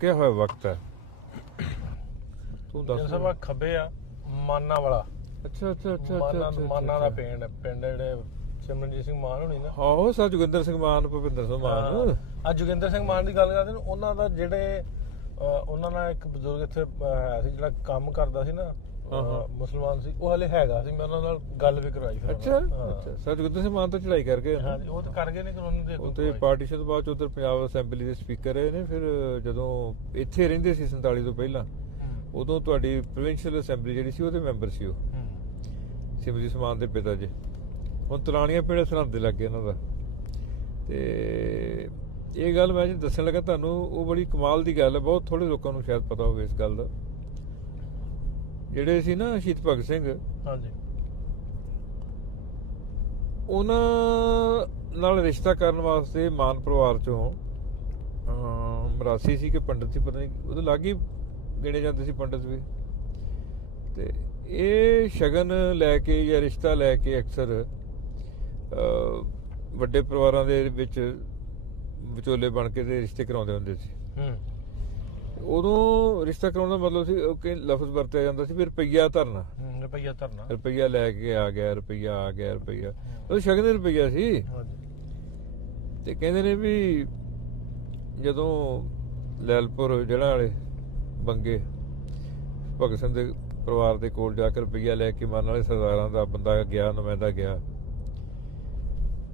ਕਿਹਾ ਹੋਇਆ ਵਕਤ ਹੈ। ਤੂੰ ਦੱਸ। ਸਭਾ ਖੱਬੇ ਆ ਮਾਨਾ ਵਾਲਾ। ਅੱਛਾ ਅੱਛਾ ਅੱਛਾ ਮਾਨਾ ਮਾਨਾ ਦਾ ਪਿੰਡ ਪਿੰਡ ਜਿਹੜੇ ਸਿਮਰਨਜੀਤ ਸਿੰਘ ਮਾਨ ਹੋਣੀ ਨਾ। ਆਹੋ ਸਰ ਜੋਗਿੰਦਰ ਸਿੰਘ ਮਾਨ ਭੁਪਿੰਦਰ ਸਿੰਘ ਮਾਨ। ਅੱਜ ਜੋਗਿੰਦਰ ਸਿੰਘ ਮਾਨ ਦੀ ਗੱਲ ਕਰਦੇ ਨੇ ਉਹਨਾਂ ਦਾ ਜਿਹੜੇ ਉਹਨਾਂ ਨਾਲ ਇੱਕ ਬਜ਼ੁਰਗ ਇੱਥੇ ਹੈ ਸੀ ਜਿਹੜਾ ਕੰਮ ਕਰਦਾ ਸੀ ਨਾ। ਮੁਸਲਮਾਨ ਸੀ ਉਹ ਹਲੇ ਹੈਗਾ ਸੀ ਮੈਂ ਉਹਨਾਂ ਨਾਲ ਗੱਲ ਵੀ ਕਰਵਾਈ ਫਿਰ ਅੱਛਾ। ਅੱਛਾ ਸਰ ਜੋਗਿੰਦਰ ਸਿੰਘ ਮਾਨ ਤਾਂ ਚੜਾਈ ਕਰ ਗਏ ਹਾਂ ਉਹ ਤਾਂ ਕਰ ਗਏ ਨੇ ਕਾਨੂੰਨ ਦੇ ਉਹ ਤੇ ਪਾਰਟੀਸ਼ਨ ਤੋਂ ਬਾਅਦ ਚ ਉਧਰ ਪੰਜਾਬ ਅਸੈਂਬਲੀ ਦੇ ਸਪੀਕਰ ਰਹੇ ਨੇ ਫਿਰ ਜਦੋਂ ਇੱਥੇ ਰਹਿੰਦੇ ਸੀ 47 ਤੋਂ ਪਹਿਲਾਂ ਉਦੋਂ ਤੁਹਾਡੀ ਪ੍ਰੋਵਿੰਸ਼ੀਅਲ ਅਸੈਂਬਲੀ ਜਿਹੜੀ ਸੀ ਉਹਦੇ ਮੈਂਬਰ ਸੀ ਉਹ। ਸਿਮਰਜੀ ਸਮਾਨ ਦੇ ਪਿਤਾ ਜੀ। ਹੁਣ ਤਲਾਣੀਆਂ ਪਿੰਡ ਸਰਹੰਦ ਦੇ ਲੱਗੇ ਇਹਨਾਂ ਦਾ। ਤੇ ਇਹ ਗੱਲ ਮੈਂ ਜੀ ਦੱਸਣ ਲੱਗਾ ਤੁਹਾਨੂੰ ਉਹ ਬੜੀ ਕਮਾਲ ਦੀ ਗੱਲ ਹੈ ਬਹੁਤ ਥੋੜੇ ਲੋਕਾਂ ਨੂੰ ਸ਼ਾਇਦ ਪਤਾ ਹੋਵੇ ਇਸ ਗੱਲ ਦਾ। ਜਿਹੜੇ ਸੀ ਨਾ ਸ਼ਹੀਦ ਭਗਤ ਸਿੰਘ ਹਾਂਜੀ। ਉਹਨਾਂ ਨਾਲ ਰਿਸ਼ਤਾ ਕਰਨ ਵਾਸਤੇ ਮਾਨ ਪਰਿਵਾਰ ਚੋਂ ਮਰਾਸੀ ਸੀ ਕਿ ਪੰਡਤ ਸੀ ਪਤਾ ਨਹੀਂ ਉਹਦੇ ਲਾਗੇ ਗਿਣੇ ਜਾਂਦੇ ਸੀ ਪੰਡਤ ਵੀ। ਤੇ ਇਹ ਸ਼ਗਨ ਲੈ ਕੇ ਜਾਂ ਰਿਸ਼ਤਾ ਲੈ ਕੇ ਅਕਸਰ ਅ, ਵੱਡੇ ਪਰਿਵਾਰਾਂ ਦੇ ਵਿੱਚ ਵਿਚੋਲੇ ਬਣ ਕੇ ਤੇ ਰਿਸ਼ਤੇ ਕਰਾਉਂਦੇ ਹੁੰਦੇ ਸੀ। ਹੂੰ। ਉਦੋਂ ਰਿਸ਼ਤਾ ਕਰਾਉਣ ਦਾ ਮਤਲਬ ਸੀ ਉਹ ਕਿ ਲਫ਼ਜ਼ ਵਰਤਿਆ ਜਾਂਦਾ ਸੀ ਵੀ ਰੁਪਈਆ ਧਰਨਾ। ਰੁਪਈਆ ਧਰਨਾ। ਰੁਪਈਆ ਲੈ ਕੇ ਆ ਗਿਆ ਰੁਪਈਆ ਆ ਗਿਆ ਰੁਪਈਆ। ਉਹ ਸ਼ਗਨ ਦੇ ਰੁਪਈਆ ਸੀ। ਹਾਂਜੀ। ਤੇ ਕਹਿੰਦੇ ਨੇ ਵੀ ਜਦੋਂ ਲੈਲਪੁਰ ਜਿਹੜਾ ਵਾਲੇ ਬੰਗੇ ਭਗਤ ਸਿੰਘ ਦੇ ਪਰਿਵਾਰ ਦੇ ਕੋਲ ਜਾ ਕੇ ਰੁਪਈਆ ਲੈ ਕੇ ਮਰਨ ਵਾਲੇ ਸਰਦਾਰਾਂ ਦਾ ਬੰਦਾ ਗਿਆ ਨੁਮਾਇੰਦਾ ਗਿਆ।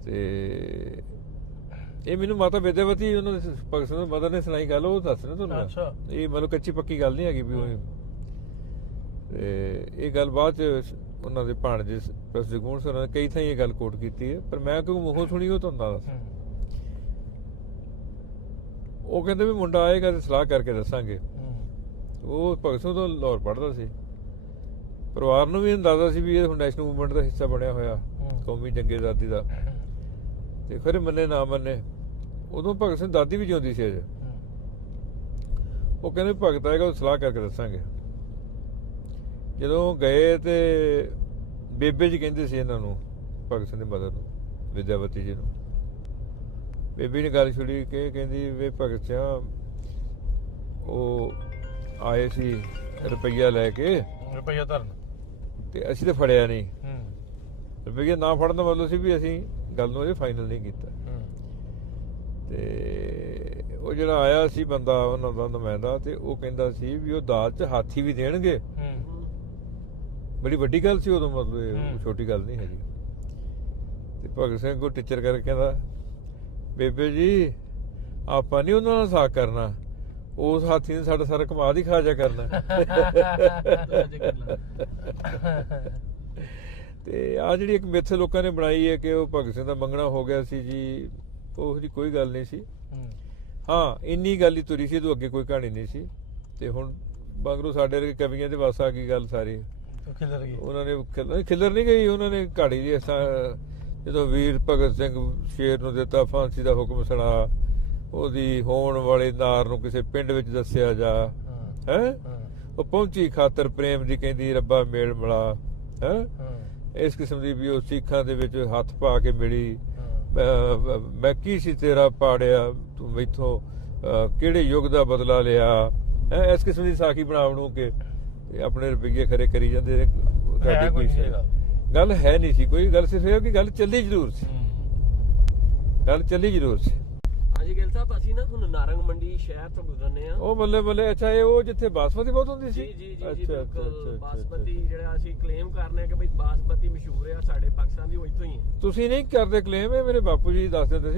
ਤੇ ਇਹ ਮੈਨੂੰ ਮਾਤਾ ਵਿਦਿਆਵਤੀ ਉਹਨਾਂ ਦੇ ਭਗਤ ਸਿੰਘ ਮਦਰ ਨੇ ਸੁਣਾਈ ਗੱਲ ਉਹ ਦੱਸ ਰਿਹਾ ਤੁਹਾਨੂੰ। ਅੱਛਾ। ਇਹ ਮਤਲਬ ਕੱਚੀ ਪੱਕੀ ਗੱਲ ਨਹੀਂ ਹੈਗੀ ਵੀ ਉਹ ਤੇ ਇਹ ਗੱਲ ਬਾਅਦ ਚ ਉਹਨਾਂ ਦੇ ਭਾਣਜੇ ਪ੍ਰੋਫੈਸਰ ਜਗਮੋਹਨ ਉਹਨਾਂ ਨੇ ਕਈ ਥਾਂ ਇਹ ਗੱਲ ਕੋਟ ਕੀਤੀ ਹੈ ਪਰ ਮੈਂ ਕਿਉਂ ਮੂੰਹੋਂ ਸੁਣੀ ਉਹ ਤੁਹਾਨੂੰ ਦੱਸ। ਉਹ ਕਹਿੰਦੇ ਵੀ ਮੁੰਡਾ ਆਏਗਾ ਤੇ ਸਲਾਹ ਕਰਕੇ ਦੱਸਾਂਗੇ। ਉਹ ਭਗਤ ਸਿੰਘ ਤੋਂ ਲਾਹੌਰ ਪੜ੍ਹਦਾ ਸੀ। ਪਰਿਵਾਰ ਨੂੰ ਵੀ ਅੰਦਾਜ਼ਾ ਸੀ ਵੀ ਇਹ ਹੁਣ ਨੈਸ਼ਨਲ ਮੂਵਮੈਂਟ ਦਾ ਹਿੱਸਾ ਬਣਿਆ ਹੋਇਆ। ਕੌਮੀ ਜੰਗੇ ਆਜ਼ਾਦੀ ਦਾ ਤੇ ਖਰੇ ਮੰਨੇ ਨਾ ਮੰਨੇ। ਉਦੋਂ ਭਗਤ ਸਿੰਘ ਦਾਦੀ ਵੀ ਜਿਉਂਦੀ ਸੀ ਅਜੇ। ਉਹ ਕਹਿੰਦੇ ਭਗਤ ਆਏਗਾ ਉਹ ਸਲਾਹ ਕਰਕੇ ਦੱਸਾਂਗੇ। ਜਦੋਂ ਗਏ ਤੇ ਬੇਬੇ ਜੀ ਕਹਿੰਦੇ ਸੀ ਇਹਨਾਂ ਨੂੰ ਭਗਤ ਸਿੰਘ ਦੀ ਮਦਰ ਨੂੰ ਵਿਦਿਆਵਤੀ ਜੀ ਨੂੰ। ਬੇਬੀ ਨੇ ਗੱਲ ਛੁੜੀ ਕਿ ਕਹਿੰਦੀ ਵੇ ਭਗਤ ਸਿੰਘ ਉਹ ਆਏ ਸੀ ਰੁਪਈਆ ਲੈ ਕੇ। ਰੁਪਈਆ ਧਰਨਾ। ਤੇ ਅਸੀਂ ਤੇ ਫੜਿਆ ਨਹੀਂ। ਹੂੰ। ਰੁਪਈਆ ਨਾ ਫੜਨ ਦਾ ਮਤਲਬ ਸੀ ਵੀ ਅਸੀਂ ਗੱਲ ਨੂੰ ਅਜੇ ਫਾਈਨਲ ਨਹੀਂ ਕੀਤਾ। ਤੇ ਉਹ ਜਿਹੜਾ ਆਇਆ ਸੀ ਬੰਦਾ ਉਹਨਾਂ ਦਾ ਨੁਮਾਇੰਦਾ ਤੇ ਉਹ ਕਹਿੰਦਾ ਸੀ ਵੀ ਉਹ ਦਾਜ 'ਚ ਹਾਥੀ ਵੀ ਦੇਣਗੇ। ਹੂੰ। ਬੜੀ ਵੱਡੀ ਗੱਲ ਸੀ ਉਦੋਂ ਮਤਲਬ। ਛੋਟੀ ਗੱਲ ਨਹੀਂ ਹੈਗੀ। ਤੇ ਭਗਤ ਸਿੰਘ ਕੋ ਟੀਚਰ ਕਰਕੇ ਕਹਿੰਦਾ ਬੇਬੇ ਜੀ ਆਪਾਂ ਨਹੀਂ ਉਹਨਾਂ ਨਾਲ ਸਾਕ ਕਰਨਾ। ਉਸ ਹਾਥੀ ਨੇ ਸਾਡਾ ਸਾਰਾ ਕਮਾਦ ਹੀ ਖਾ ਜਾ ਕਰਨਾ। ਤੇ ਆ ਜਿਹੜੀ ਇੱਕ ਮਿੱਥ ਲੋਕਾਂ ਨੇ ਬਣਾਈ ਹੈ ਕਿ ਉਹ ਭਗਤ ਸਿੰਘ ਦਾ ਮੰਗਣਾ ਹੋ ਗਿਆ ਸੀ ਜੀ ਉਹ ਜੀ ਕੋਈ ਗੱਲ ਨਹੀਂ ਸੀ। ਹੂੰ। ਇੰਨੀ ਗੱਲ ਹੀ ਤੁਰੀ ਸੀ ਤੋਂ ਅੱਗੇ ਕੋਈ ਕਹਾਣੀ ਨਹੀਂ ਸੀ। ਤੇ ਹੁਣ ਬਾਗਰੂ ਸਾਡੇ ਵਰਗੇ ਕਵੀਆਂ ਦੇ ਵਾਸ ਗਈ ਗੱਲ ਸਾਰੀ। ਖਿਲਰ ਗਈ। ਉਹਨਾਂ ਨੇ ਖਿਲ- ਖਿਲਰ ਨਹੀਂ ਗਈ ਉਹਨਾਂ ਨੇ ਘਾੜੀ ਦੀ ਜਦੋਂ ਵੀਰ ਭਗਤ ਸਿੰਘ ਸ਼ੇਰ ਨੂੰ ਦਿੱਤਾ ਫਾਂਸੀ ਦਾ ਹੁਕਮ ਸੁਣਾ ਉਹਦੀ ਹੋਣ ਵਾਲੇ ਨਾਰ ਨੂੰ ਕਿਸੇ ਪਿੰਡ ਵਿੱਚ ਦੱਸਿਆ ਜਾ। ਹਾਂ। ਉਹ ਪਹੁੰਚੀ ਖਾਤਰ ਪ੍ਰੇਮ ਦੀ ਕਹਿੰਦੀ ਰੱਬਾ ਮੇਲ ਮਿਲਾ। ਹੈ। ਇਸ ਕਿਸਮ ਦੀ ਵੀ ਉਹ ਸਿੱਖਾਂ ਦੇ ਵਿੱਚ ਹੱਥ ਪਾ ਕੇ ਮਿਲੀ। ਮੈਂ ਕੀ ਸੀ ਤੇਰਾ ਪਾੜਿਆ? ਤੂੰ ਮੈਥੋਂ ਕਿਹੜੇ ਯੁੱਗ ਦਾ ਬਦਲਾ ਲਿਆ? ਹੈ ਇਸ ਕਿਸਮ ਦੀ ਸਾਖੀ ਬਣਾਉਣ ਨੂੰ ਕਿ ਆਪਣੇ ਰੁਪਈਏ ਖਰੇ ਕਰੀ ਜਾਂਦੇ ਤੁਹਾਡੀ ਕੋਈ ਗੱਲ। ਹੈ ਨਹੀਂ ਸੀ ਕੋਈ ਗੱਲ ਸਿਰਫ ਇਹ ਕਿ ਗੱਲ ਚੱਲੀ ਜ਼ਰੂਰ ਸੀ। ਗੱਲ ਚੱਲੀ ਜ਼ਰੂਰ ਸੀ। ਹਾਂਜੀ ਗਿਲ ਸਾਹਿਬ ਅਸੀਂ ਨਾ ਹੁਣ ਨਾਰੰਗ ਮੰਡੀ ਸ਼ਹਿਰ ਤੋਂ ਗੁਜ਼ਰਨੇ ਆ। ਉਹ ਬੱਲੇ ਬੱਲੇ ਅੱਛਾ ਇਹ ਉਹ ਜਿੱਥੇ ਬਾਸਮਤੀ ਬਹੁਤ ਹੁੰਦੀ ਸੀ? ਜੀ ਜੀ ਜੀ ਜੀ ਅੱਛਾ, ਅੱਛਾ, ਬਿਲਕੁਲ ਬਾਸਮਤੀ। ਜਿਹੜਾ ਅਸੀਂ ਕਲੇਮ ਕਰਨੇ ਆ ਕਿ ਬਈ ਬਾਸਮਤੀ ਮਸ਼ਹੂਰ ਆ ਸਾਡੇ ਪਾਕਿਸਤਾਨ ਦੀ ਉਹ ਇੱਥੋਂ ਹੀ ਹੈ। ਤੁਸੀਂ ਨਹੀਂ ਕਰਦੇ ਕਲੇਮ ਇਹ ਮੇਰੇ ਬਾਪੂ ਜੀ ਦੱਸ ਦਿੰਦੇ ਸੀ